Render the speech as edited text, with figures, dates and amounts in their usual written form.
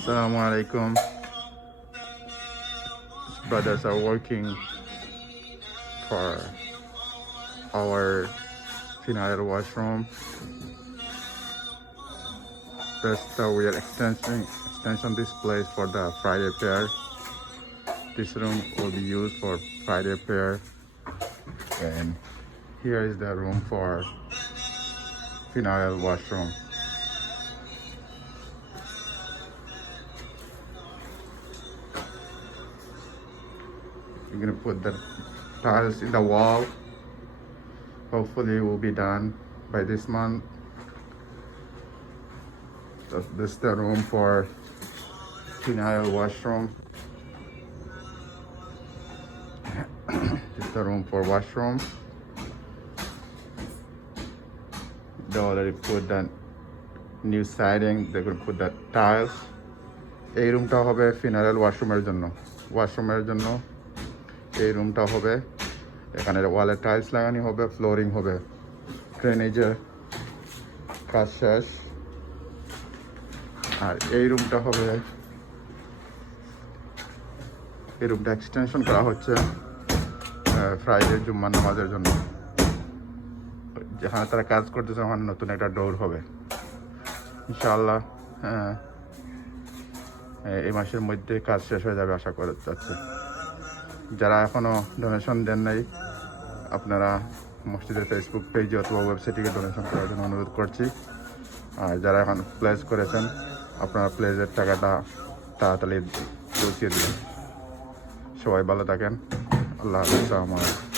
Assalamu alaikum. Brothers are working for our final washroom. That's the we are extension this place for the Friday prayer. This room will be used for Friday prayer, and here is the room for final washroom. We're gonna put the tiles in the wall. Hopefully it will be done by this month. This is the room for final washroom. This is the room for washroom. They already put the new siding. They're gonna put the tiles. এই রুমটা হবে ফিনারেল ওয়াশরুমের জন্য এই রুমটা হবে এখানে ওয়ালে টাইলস লাগানো হবে, ফ্লোরিং হবে, ড্রেনেজের কাজ শেষ। আর এই রুমটা হবে, এই রুমটা এক্সটেনশন করা হচ্ছে ফ্রাইডে জুম্মা নামাজের জন্য। যেখানে তারা কাজ করতেছে ওখানে নতুন একটা ডোর হবে ইনশাআল্লাহ। এই মাসের মধ্যে কাজ শেষ হয়ে যাবে আশা করা যাচ্ছে। যারা এখনও ডোনেশন দেন নাই, আপনারা মসজিদের ফেসবুক পেজে অথবা ওয়েবসাইটে ডোনেশন করার জন্য অনুরোধ করছি। আর যারা এখন প্লেস করেছেন, আপনারা প্লেসের টাকাটা তাড়াতাড়ি পৌঁছিয়ে দিন। সবাই ভালো থাকেন। আল্লাহ হাফেজ।